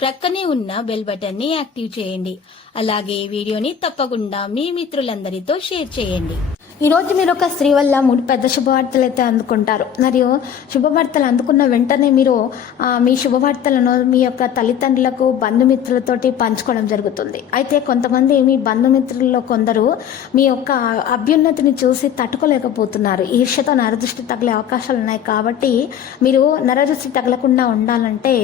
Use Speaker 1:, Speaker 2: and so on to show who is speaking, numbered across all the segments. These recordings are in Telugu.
Speaker 1: ప్రక్కనే ఉన్న బెల్ బటన్ని యాక్టివ్ చేయండి. అలాగే వీడియోని తప్పకుండా మీ మిత్రులందరితో షేర్ చేయండి. ఈ రోజు మీరు ఒక స్త్రీ వల్ల మూడు పెద్ద శుభవార్తలు అయితే అందుకుంటారు. మరియు శుభవార్తలు అందుకున్న వెంటనే మీరు మీ శుభవార్తలను మీ యొక్క తల్లిదండ్రులకు బంధుమిత్రులతోటి పంచుకోవడం జరుగుతుంది. అయితే కొంతమంది మీ బంధుమిత్రుల్లో కొందరు మీ యొక్క అభ్యున్నతిని చూసి తట్టుకోలేకపోతున్నారు. ఈర్ష్యతో నరదృష్టి తగిలే అవకాశాలు ఉన్నాయి. కాబట్టి మీరు నరదృష్టి తగలకుండా ఉండాలంటే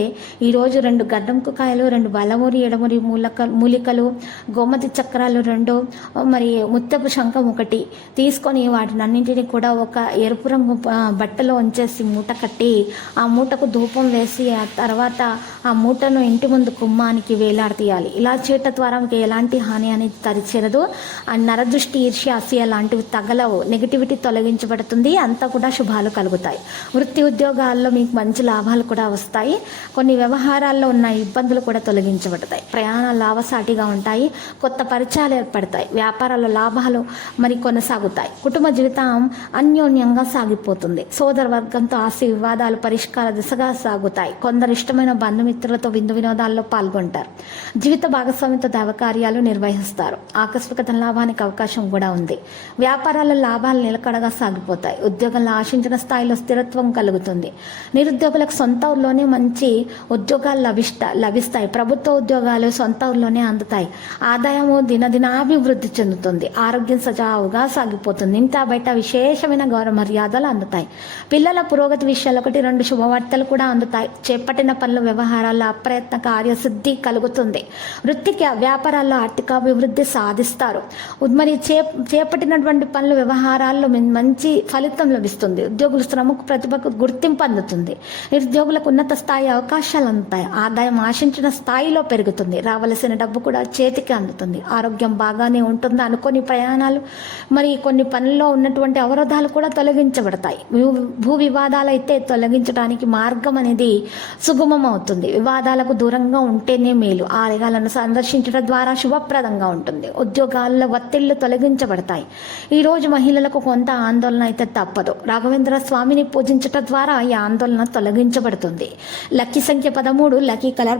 Speaker 1: ఈరోజు రెండు గడ్డం కాయలు రెండు బలమూరి ఎడమూరి మూలక మూలికలు గోమతి చక్రాలు రెండు మరి ముత్తపు శంఖం ఒకటి. తీసుకొని వాటిని అన్నింటినీ కూడా ఒక ఎరుపు రంగు బట్టలో ఉంచేసి మూట కట్టి ఆ మూటకు ధూపం వేసి ఆ తర్వాత ఆ మూటను ఇంటి ముందు కుమ్మానికి వేలాడతీయాలి. ఇలా చేయటం ద్వారా మీకు ఎలాంటి హాని అనేది తరిచేరదు. ఆ నరదృష్టి ఈర్ష్య అసూయ లాంటివి తగలవు. నెగిటివిటీ తొలగించబడుతుంది. అంతా కూడా శుభాలు కలుగుతాయి. వృత్తి ఉద్యోగాల్లో మీకు మంచి లాభాలు కూడా వస్తాయి. కొన్ని వ్యవహారాల్లో ఉన్న ఇబ్బందులు కూడా తొలగించబడతాయి. ప్రయాణాలు లాభసాటిగా ఉంటాయి కొత్త పరిచయాలు ఏర్పడతాయి వ్యాపారాల లాభాలు మరి కొనసాగుతాయి. కుటుంబ జీవితం అన్యోన్యంగా సాగిపోతుంది. సోదర వర్గంతో ఆస్తి వివాదాలు పరిష్కార దిశగా సాగుతాయి. కొందరు ఇష్టమైన బంధుమిత్రులతో విందు వినోదాల్లో పాల్గొంటారు. జీవిత భాగస్వామితో దేవకార్యాలు నిర్వహిస్తారు. ఆకస్మిక లాభానికి అవకాశం కూడా ఉంది. వ్యాపారాల లాభాలు నిలకడగా సాగిపోతాయి. ఉద్యోగంలో ఆశించిన స్థాయిలో స్థిరత్వం కలుగుతుంది. నిరుద్యోగులకు సొంత ఊర్లోనే మంచి ఉద్యోగాలు లభిస్తా లభిస్తాయి. ప్రభుత్వ ఉద్యోగాలు సొంత ఊర్లోనే అందుతాయి. ఆదాయము దినదినాభివృద్ధి చెందుతుంది. ఆరోగ్యం సజావుగా సాగిపోతుంది. ఇంత బయట విశేషమైన గౌరవ మర్యాదలు అందుతాయి. పిల్లల పురోగతి విషయాలు ఒకటి రెండు శుభవార్తలు కూడా అందుతాయి. చేపట్టిన పనుల వ్యవహారాల్లో అప్రయత్న కార్యసిద్ధి కలుగుతుంది. వృత్తికి వ్యాపారాల్లో ఆర్థికాభివృద్ధి సాధిస్తారు. మరి చే చేపట్టినటువంటి పనుల వ్యవహారాల్లో మంచి ఫలితం లభిస్తుంది. ఉద్యోగుల శ్రమకు ప్రతిభకు గుర్తింపు అందుతుంది. నిరుద్యోగులకు ఉన్నత స్థాయి అవకాశాలు అందుతాయి. ఆదాయం ఆశించిన స్థాయిలో పెరుగుతుంది. రావలసిన డబ్బు కూడా చేతికి అందుతుంది. ఆరోగ్యం బాగానే ఉంటుంది అనుకోని ప్రయాణాలు మరి కొన్ని పనుల్లో ఉన్నటువంటి అవరోధాలు కూడా తొలగించబడతాయి. భూ- భూ వివాదాలు అయితే తొలగించడానికి మార్గం అనేది సుగమం అవుతుంది వివాదాలకు దూరంగా ఉంటేనే మేలు. ఆలయాలను సందర్శించడం ద్వారా శుభప్రదంగా ఉంటుంది. ఉద్యోగాల్లో ఒత్తిళ్ళు తొలగించబడతాయి. ఈ రోజు మహిళలకు కొంత ఆందోళన అయితే తప్పదు. రాఘవేంద్ర స్వామిని పూజించటం ద్వారా ఈ ఆందోళన తొలగించబడుతుంది. లక్కీ సంఖ్య పదమూడు లక్కీ కలర్